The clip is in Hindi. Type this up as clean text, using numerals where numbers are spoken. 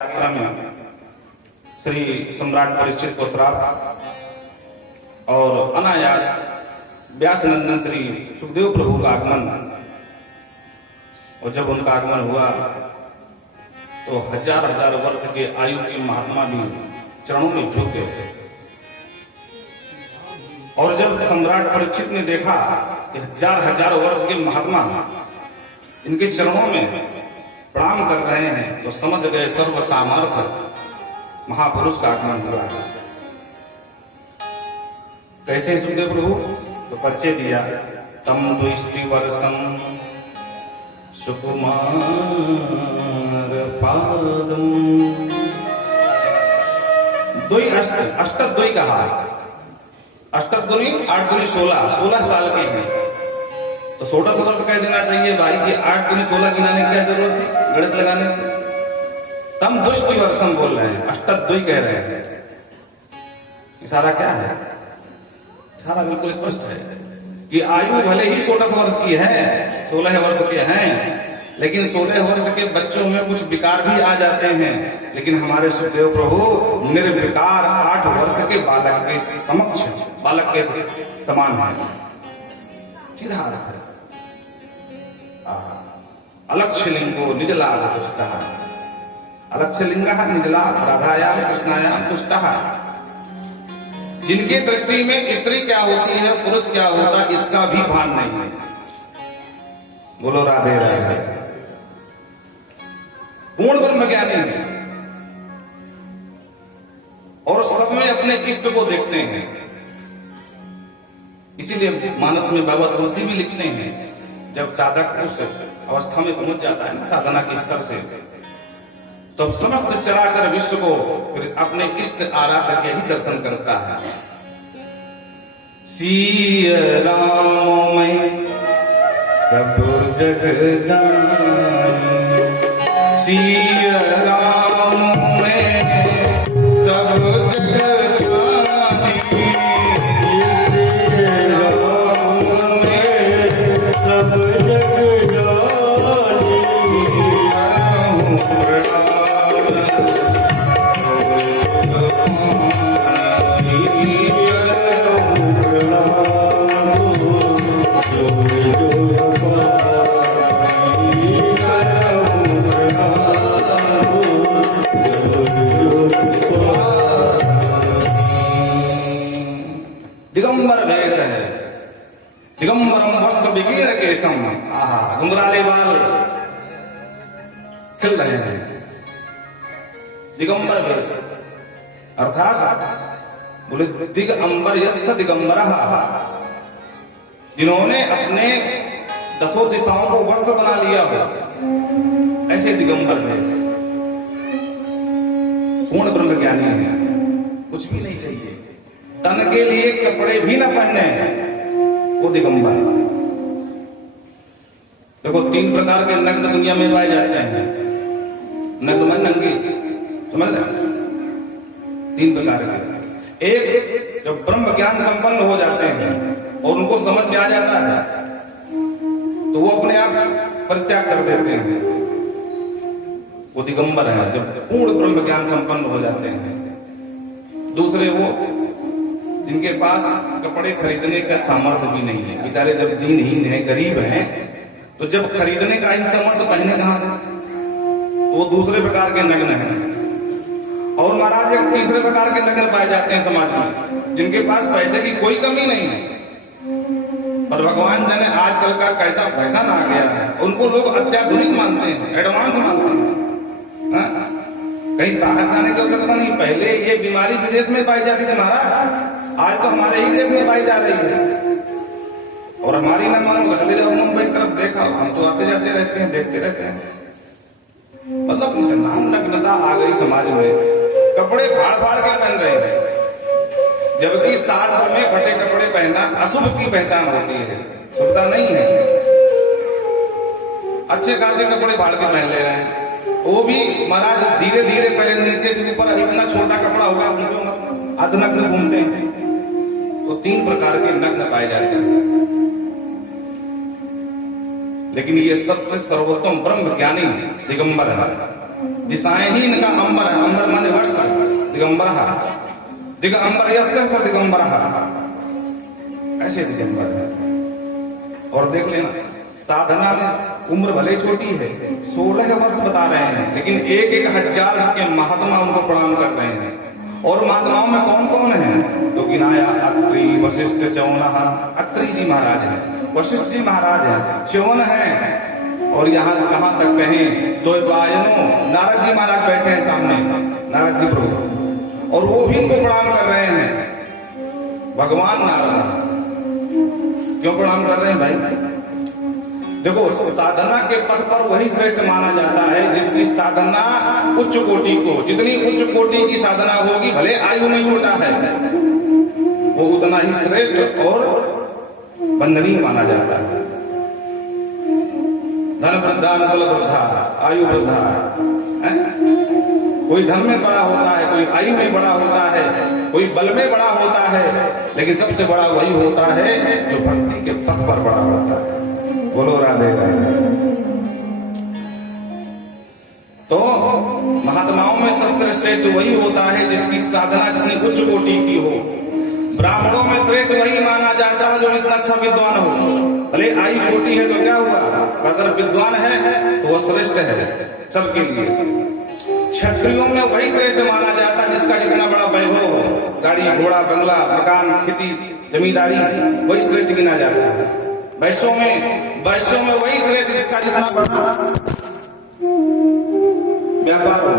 यात्रा में श्री सम्राट परीक्षित को श्राप और अनायास व्यास नंदन श्री सुखदेव प्रभु का आगमन। और जब उनका आगमन हुआ तो हजार हजार वर्ष के आयु के महात्मा भी चरणों में झुक गए। और जब सम्राट परीक्षित ने देखा कि हजार हजार वर्ष के महात्मा इनके चरणों में प्रणाम कर रहे हैं तो समझ गए सर्व सामर्थ्य महापुरुष का आगमन हुआ है। कैसे सुखदेव प्रभु? तो परिचय दिया, तम द्विष्टि वर्षम सुकुमार पादम। द्वि अष्टद्वय कहा। अष्टद्वय 8 दूनी 16 साल के हैं तो 16 वर्ष कह देना चाहिए भाई कि 8 दूनी 16 गिनाने की क्या जरूरत थी गणित लगाने की। तम दुष्टि वर्षम बोल रहे हैं, अष्टद्वय कह रहे हैं। इशारा क्या है? इशारा बिल्कुल स्पष्ट है कि आयु भले ही 16 वर्ष की है, 16 वर्ष के हैं, लेकिन 16 वर्ष के बच्चों में कुछ विकार भी आ जाते हैं। लेकिन हमारे सुखदेव प्रभु निर्विकार 8 वर्ष के बालक के समक्ष, बालक के समान है। सीधा अर्थ है। अलक्ष्यलिंगो निजलाभ तुष्टः, अलक्ष्यलिंगः निजलाभ राधायाम कृष्णायाम तुष्टः। जिनकी दृष्टि में स्त्री क्या होती है, पुरुष क्या होता, इसका भी भान नहीं है। बोलो राधे राधे। पूर्ण ब्रह्म ज्ञानी है और सब में अपने इष्ट को देखते हैं। इसीलिए मानस में बाबा तुलसी भी लिखते हैं, जब साधक उस अवस्था में पहुंच जाता है ना साधना के स्तर से, तो समस्त चराचर विश्व को फिर अपने इष्ट आराध्य के ही दर्शन करता है। सिय राम में सब जग जाने, सिय राम में सब जग जाने, सब जग जाने। दिगंबर वेश है, दिगंबरम वस्त्र विकीर केशम। आहा, घुंघराले बाल खिल रहे हैं। दिगंबर वेश अर्थात बोले दिगंबर यस्य दिगंबरः, जिन्होंने अपने 10 दिशाओं को वस्त्र बना लिया हो, ऐसे दिगंबर वेश। पूर्ण ब्रह्म ज्ञानी है, कुछ भी नहीं चाहिए, तन के लिए कपड़े भी न पहने, वो दिगंबर। देखो 3 प्रकार के नग्न दुनिया में पाए जाते हैं। नग्न में नंगी, समझ रहे? 3 प्रकार के। एक जब ब्रह्म ज्ञान संपन्न हो जाते हैं और उनको समझ में आ जाता है तो वो अपने आप परित्याग कर देते हैं, वो दिगंबर है जब पूर्ण ब्रह्म ज्ञान संपन्न हो जाते हैं। दूसरे वो जिनके पास कपड़े खरीदने का सामर्थ्य भी नहीं है, बेचारे जब दीनहीन है, गरीब हैं, तो जब खरीदने का ही सामर्थ्य पहने कहां से, वो दूसरे प्रकार के नग्न हैं। और महाराज एक तीसरे प्रकार के नग्न पाए जाते हैं समाज में, जिनके पास पैसे की कोई कमी नहीं है, पर भगवान जाने आजकल का कैसा फैशन आ गया है, उनको लोग अत्याधुनिक मानते हैं, एडवांस मानते हैं। कहीं बाहर जाने की आवश्यकता नहीं। पहले ये बीमारी विदेश में पाई जाती थी महाराज, आज तो हमारे ही देश में पाई जा रही है। और हमारी न मानो, पहले जब मुंबई तरफ देखा, हम तो आते जाते रहते हैं, देखते रहते हैं। मतलब इतना नग्नता आ गई समाज में, कपड़े फाड़ फाड़ के पहन रहे हैं, जबकि शास्त्र में फटे कपड़े पहनना अशुभ की पहचान होती है, शुभता नहीं है। अच्छे खासे कपड़े फाड़ के पहन ले रहे हैं, वो भी महाराज धीरे धीरे पहले, नीचे के ऊपर इतना छोटा कपड़ा होगा, अधनग्न घूमते हैं। तो 3 प्रकार के नग्न पाए जाते हैं। लेकिन ये सबसे सर्वोत्तम ब्रह्म ज्ञानी दिगंबर है। दिशाएं ही इनका अंबर है। अंबर माने वस्त्र, दिगंबर दिगंबर यस्य स दिगंबर, ऐसे दिगंबर है। और देख लेना साधना में उम्र भले छोटी है, 16 वर्ष बता रहे हैं, लेकिन 1,000 के महात्मा उनको प्रणाम कर रहे हैं। और महात्माओं में कौन कौन है तो गिनाया, अत्रि वशिष्ठ च्यवन। अत्रि जी महाराज है, वशिष्ठ जी महाराज है, च्यवन है। और यहाँ कहां तक कहें तो नारद जी महाराज बैठे हैं सामने, नारद जी प्रभु, और वो भी इनको प्रणाम कर रहे हैं। भगवान नारद क्यों प्रणाम कर रहे हैं भाई? देखो साधना के पथ पर वही श्रेष्ठ माना जाता है जिसकी साधना उच्च कोटि को, जितनी उच्च कोटि की साधना होगी, भले आयु में छोटा है, वो उतना ही श्रेष्ठ और वंदनीय माना जाता है। धन वृद्धा, बल वृद्धा, आयु वृद्धा, कोई धन में बड़ा होता है, कोई आयु में बड़ा होता है, कोई बल में बड़ा होता है, लेकिन सबसे बड़ा वही होता है जो भक्ति के पथ पर बड़ा होता है। बोलो राधे राधे। तो महात्माओं में सबसे श्रेष्ठ वही होता है जिसकी साधना जितनी उच्च कोटि की हो। ब्राह्मणों में श्रेष्ठ वही माना जाता है जो इतना अच्छा विद्वान हो। भले आयु छोटी है तो क्या हुआ, अगर विद्वान है तो वह श्रेष्ठ है सबके लिए। क्षत्रियों में वही श्रेष्ठ माना जाता है जिसका जितना बड़ा वैभव हो, गाड़ी घोड़ा बंगला मकान खेती जमींदारी, वही श्रेष्ठ गिना जाता है। वैश्यों में वही श्रेष्ठ जिसका जितना बड़ा व्यापार हो,